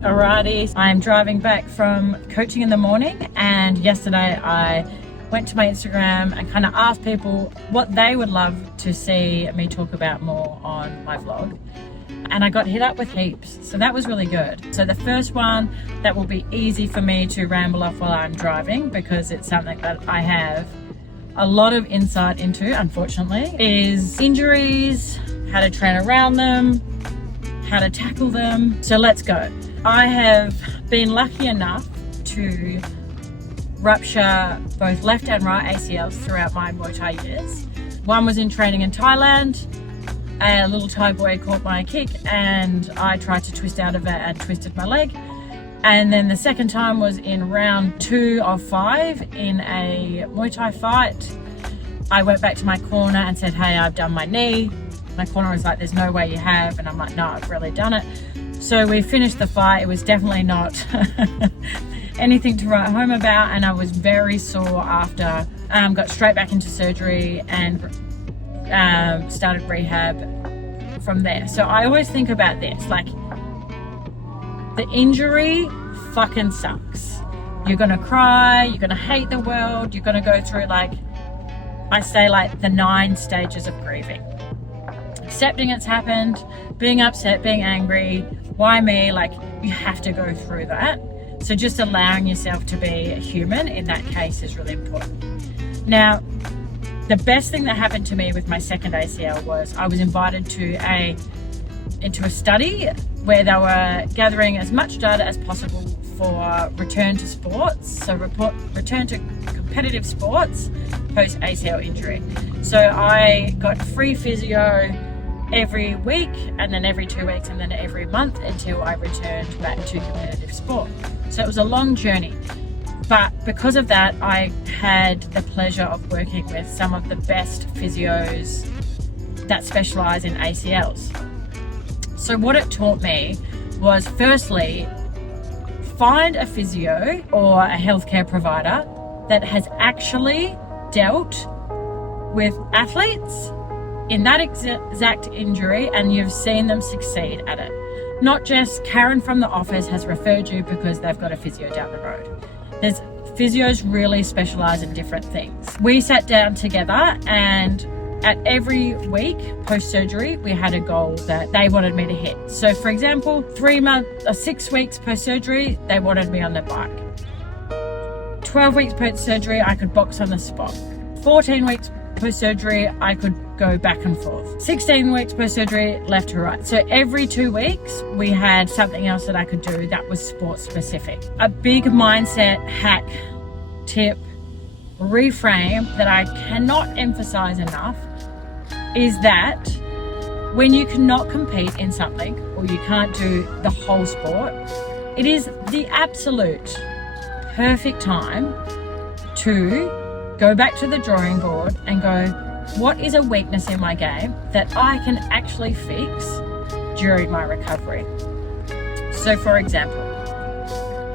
Alrighty, I'm driving back from coaching in the morning, and yesterday I went to my Instagram and kind of asked people what they would love to see me talk about more on my vlog. And I got hit up with heaps, so that was really good. So the first one that will be easy for me to ramble off while I'm driving, because it's something that I have a lot of insight into, unfortunately, is injuries, how to train around them, how to tackle them. So let's go. I have been lucky enough to rupture both left and right ACLs throughout my Muay Thai years. One was in training in Thailand. A little Thai boy caught my kick and I tried to twist out of it and twisted my leg. And then the second time was in round 2 of 5 in a Muay Thai fight. I went back to my corner and said, hey, I've done my knee. My corner was like, there's no way you have. And I'm like, no, I've really done it. So we finished the fight. It was definitely not anything to write home about, and I was very sore after. Got straight back into surgery and started rehab from there. So I always think about this, like, the injury fucking sucks. You're gonna cry, you're gonna hate the world, you're gonna go through, like, I say, like the 9 stages of grieving. Accepting it's happened, being upset, being angry, why me? Like, you have to go through that. So just allowing yourself to be a human in that case is really important. Now, the best thing that happened to me with my second ACL was I was invited into a study where they were gathering as much data as possible for return to sports, so return to competitive sports post ACL injury. So I got free physio every week, and then every 2 weeks, and then every month until I returned back to competitive sport. So it was a long journey, but because of that, I had the pleasure of working with some of the best physios that specialize in ACLs. So what it taught me was, firstly, find a physio or a healthcare provider that has actually dealt with athletes in that exact injury and you've seen them succeed at it. Not just Karen from the office has referred you because they've got a physio down the road. There's physios really specialize in different things. We sat down together, and at every week post-surgery, we had a goal that they wanted me to hit. So for example, 6 weeks post-surgery, they wanted me on the bike. 12 weeks post-surgery, I could box on the spot. 14 weeks post-surgery, I could go back and forth. 16 weeks post-surgery, left to right. So every 2 weeks, we had something else that I could do that was sports specific. A big mindset hack, tip, reframe that I cannot emphasize enough is that when you cannot compete in something, or you can't do the whole sport, it is the absolute perfect time to go back to the drawing board and go, what is a weakness in my game that I can actually fix during my recovery? So for example,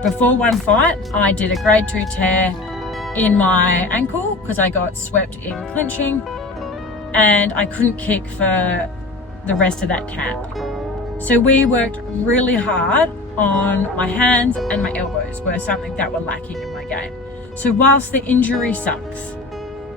before one fight, I did a grade 2 tear in my ankle because I got swept in clinching and I couldn't kick for the rest of that camp. So we worked really hard on my hands, and my elbows were something that were lacking in my game. So whilst the injury sucks,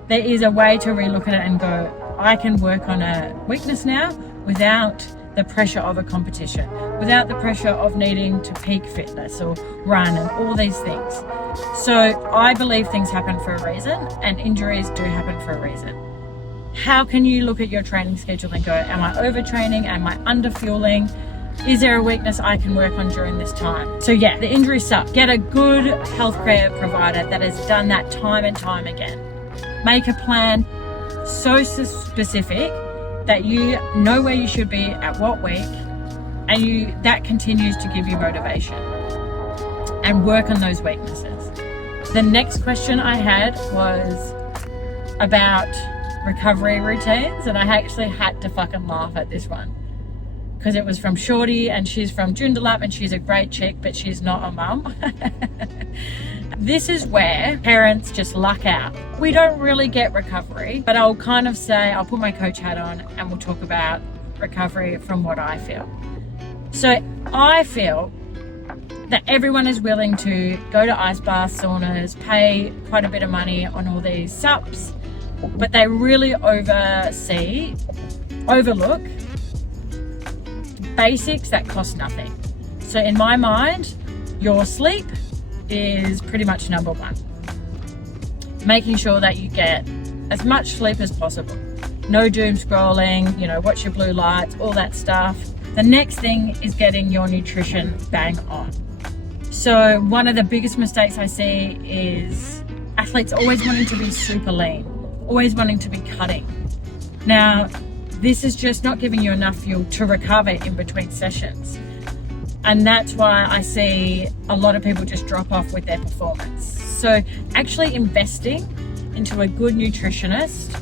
there is a way to relook at it and go, I can work on a weakness now without the pressure of a competition, without the pressure of needing to peak fitness or run and all these things. So I believe things happen for a reason, and injuries do happen for a reason. How can you look at your training schedule and go, am I overtraining? Am I underfueling? Is there a weakness I can work on during this time? So yeah, the injuries suck. Get a good healthcare provider that has done that time and time again. Make a plan so specific that you know where you should be at what week, and that continues to give you motivation, and work on those weaknesses. The next question I had was about recovery routines, and I actually had to fucking laugh at this one because it was from Shorty, and she's from Joondalup, and she's a great chick, but she's not a mum. This is where parents just luck out. We don't really get recovery, but I'll kind of say, I'll put my coach hat on and we'll talk about recovery from what I feel. So I feel that everyone is willing to go to ice baths, saunas, pay quite a bit of money on all these sups, but they really overlook basics that cost nothing. So in my mind, your sleep is pretty much number one. Making sure that you get as much sleep as possible. No doom scrolling, watch your blue lights, all that stuff. The next thing is getting your nutrition bang on. So one of the biggest mistakes I see is athletes always wanting to be super lean, always wanting to be cutting. Now, this is just not giving you enough fuel to recover in between sessions. And that's why I see a lot of people just drop off with their performance. So actually investing into a good nutritionist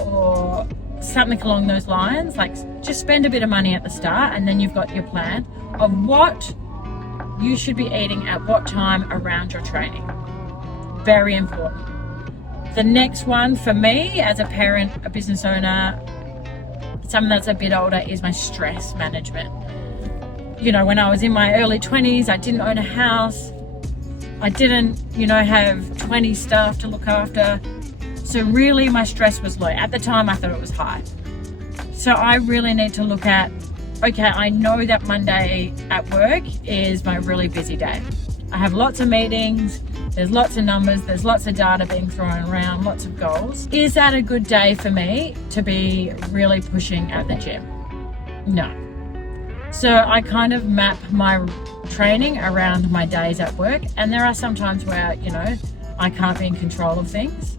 or something along those lines, like just spend a bit of money at the start, and then you've got your plan of what you should be eating at what time around your training. Very important. The next one for me as a parent, a business owner, someone that's a bit older, is my stress management. When I was in my early 20s, I didn't own a house. I didn't, have 20 staff to look after. So really my stress was low. At the time, I thought it was high. So I really need to look at, okay, I know that Monday at work is my really busy day. I have lots of meetings, there's lots of numbers, there's lots of data being thrown around, lots of goals. Is that a good day for me to be really pushing at the gym? No. So I kind of map my training around my days at work, and there are some times where, I can't be in control of things,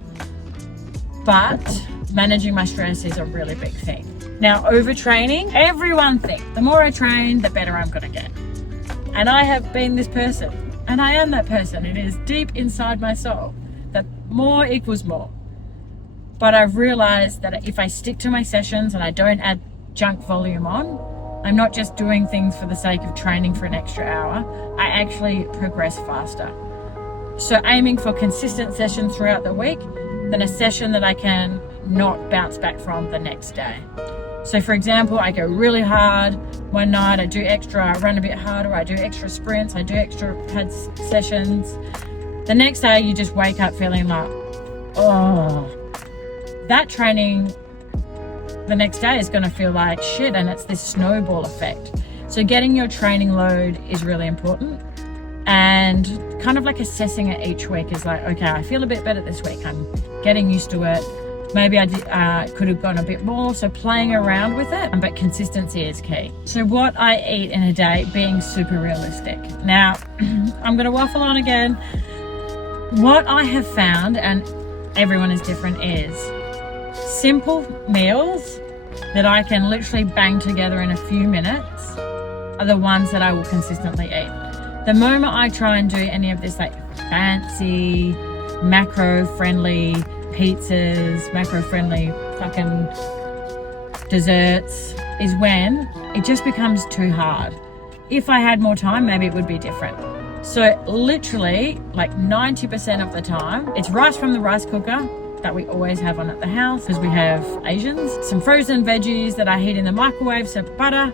but managing my stress is a really big thing. Now, overtraining, everyone thinks the more I train, the better I'm gonna get. And I have been this person, and I am that person. It is deep inside my soul that more equals more. But I've realized that if I stick to my sessions and I don't add junk volume on, I'm not just doing things for the sake of training for an extra hour, I actually progress faster. So aiming for consistent sessions throughout the week, then a session that I can not bounce back from the next day. So for example, I go really hard one night, I do extra, I run a bit harder, I do extra sprints, I do extra pad sessions. The next day you just wake up feeling like, oh, that training the next day is going to feel like shit, and it's this snowball effect. So getting your training load is really important, and kind of like assessing it each week is like, okay, I feel a bit better this week, I'm getting used to it. Maybe I could have gone a bit more, so playing around with it, but consistency is key. So what I eat in a day, being super realistic. Now, I'm going to waffle on again. What I have found, and everyone is different, is simple meals that I can literally bang together in a few minutes are the ones that I will consistently eat. The moment I try and do any of this like fancy, macro-friendly pizzas, macro-friendly fucking desserts is when it just becomes too hard. If I had more time, maybe it would be different. So literally like 90% of the time, it's rice from the rice cooker that we always have on at the house because we have Asians, some frozen veggies that I heat in the microwave, so butter,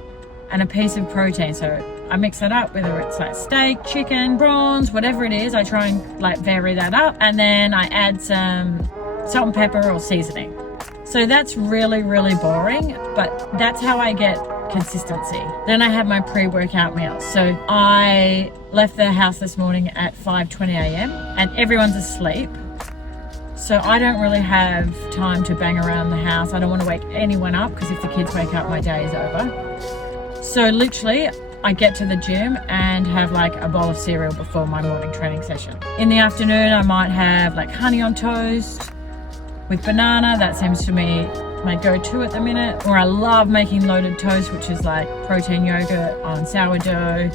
and a piece of protein. So I mix that up, whether it's like steak, chicken, prawns, whatever it is, I try and like vary that up. And then I add some salt and pepper or seasoning. So that's really, really boring, but that's how I get consistency. Then I have my pre-workout meals. So I left the house this morning at 5:20 a.m. and everyone's asleep. So I don't really have time to bang around the house. I don't want to wake anyone up because if the kids wake up, my day is over. So literally, I get to the gym and have like a bowl of cereal before my morning training session. In the afternoon, I might have like honey on toast with banana. That seems to me my go-to at the minute. Or I love making loaded toast, which is like protein yogurt on sourdough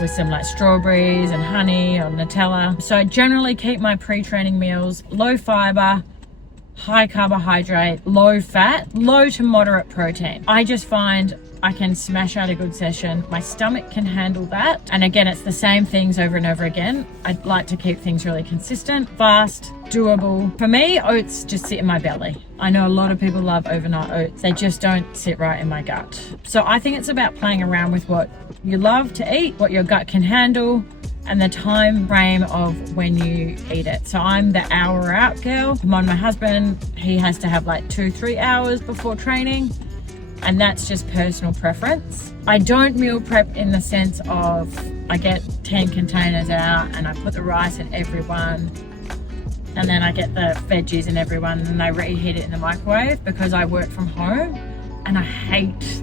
with some like strawberries and honey or Nutella. So I generally keep my pre-training meals low fiber, high carbohydrate, low fat, low to moderate protein. I just find I can smash out a good session. My stomach can handle that. And again, it's the same things over and over again. I'd like to keep things really consistent, fast, doable. For me, oats just sit in my belly. I know a lot of people love overnight oats. They just don't sit right in my gut. So I think it's about playing around with what you love to eat, what your gut can handle, and the time frame of when you eat it. So I'm the hour out girl. I'm on my husband. He has to have like 2-3 hours before training. And that's just personal preference. I don't meal prep in the sense of I get 10 containers out and I put the rice in every one, and then I get the veggies in every one, and then I reheat it in the microwave, because I work from home and I hate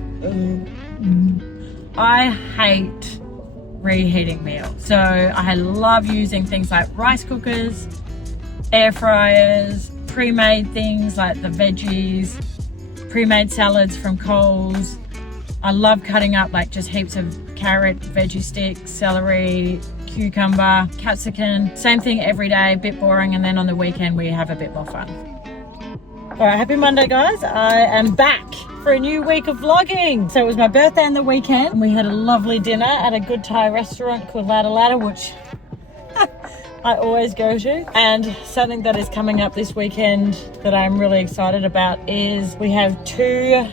reheating meals. So I love using things like rice cookers, air fryers, pre-made things like the veggies, pre-made salads from Coles. I love cutting up like just heaps of carrot, veggie sticks, celery, cucumber, capsicum. Same thing every day, a bit boring, and then on the weekend we have a bit more fun. All right, happy Monday, guys. I am back for a new week of vlogging. So it was my birthday on the weekend. We had a lovely dinner at a good Thai restaurant called Ladder, which I always go to. And something that is coming up this weekend that I'm really excited about is we have 2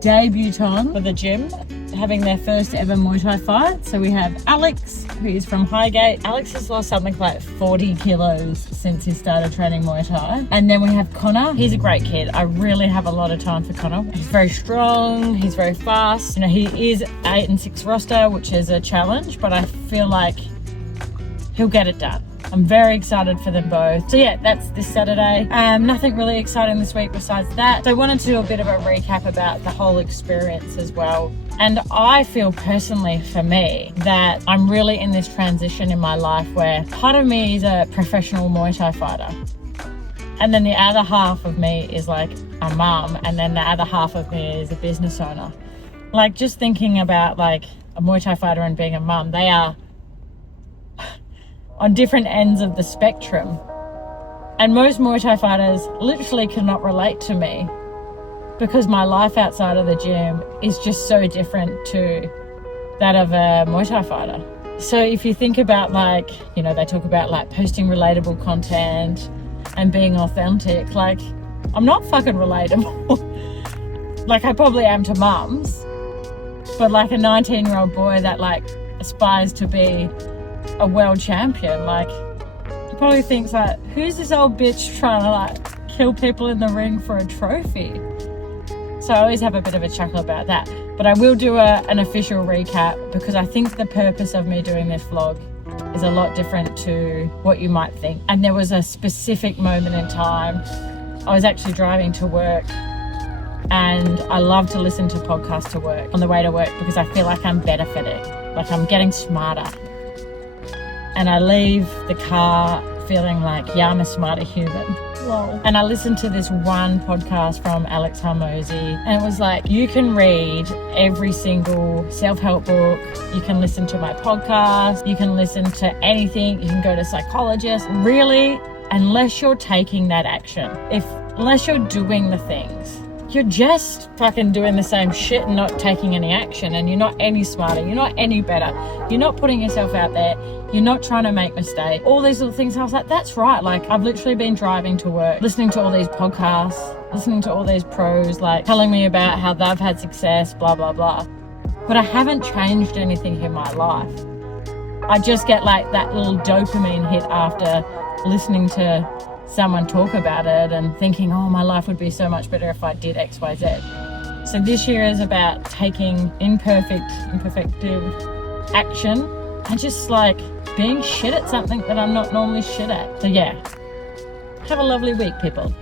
debutants for the gym having their first ever Muay Thai fight. So we have Alex, who is from Highgate. Alex has lost something like 40 kilos since he started training Muay Thai. And then we have Connor. He's a great kid. I really have a lot of time for Connor. He's very strong. He's very fast. You know, he is 8 and 6 roster, which is a challenge, but I feel like he'll get it done. I'm very excited for them both. So yeah, that's this Saturday. Nothing really exciting this week besides that. So I wanted to do a bit of a recap about the whole experience as well. And I feel personally, for me, that I'm really in this transition in my life where part of me is a professional Muay Thai fighter. And then the other half of me is like a mum. And then the other half of me is a business owner. Like, just thinking about like a Muay Thai fighter and being a mum, they are on different ends of the spectrum. And most Muay Thai fighters literally cannot relate to me, because my life outside of the gym is just so different to that of a Muay Thai fighter. So if you think about, like, you know, they talk about like posting relatable content and being authentic, like, I'm not fucking relatable. Like, I probably am to mums, but like a 19-year-old boy that like aspires to be a world champion, like, he probably thinks like, who's this old bitch trying to like kill people in the ring for a trophy? So I always have a bit of a chuckle about that. But I will do an official recap, because I think the purpose of me doing this vlog is a lot different to what you might think. And there was a specific moment in time. I was actually driving to work, and I love to listen to podcasts to work, on the way to work, because I feel like I'm benefiting, like I'm getting smarter. And I leave the car feeling like, yeah, I'm a smarter human. Whoa. And I listened to this one podcast from Alex Hormozy, and it was like, you can read every single self-help book, you can listen to my podcast, you can listen to anything, you can go to psychologists. Really, unless you're taking that action, unless you're doing the things, you're just fucking doing the same shit and not taking any action. And you're not any smarter, you're not any better, you're not putting yourself out there, you're not trying to make mistakes, all these little things. I was like, that's right. Like, I've literally been driving to work, listening to all these podcasts, listening to all these pros, like telling me about how they've had success, blah, blah, blah. But I haven't changed anything in my life. I just get like that little dopamine hit after listening to someone talk about it and thinking, oh, my life would be so much better if I did X, Y, Z. So this year is about taking imperfective action and just like being shit at something that I'm not normally shit at. So yeah, have a lovely week, people.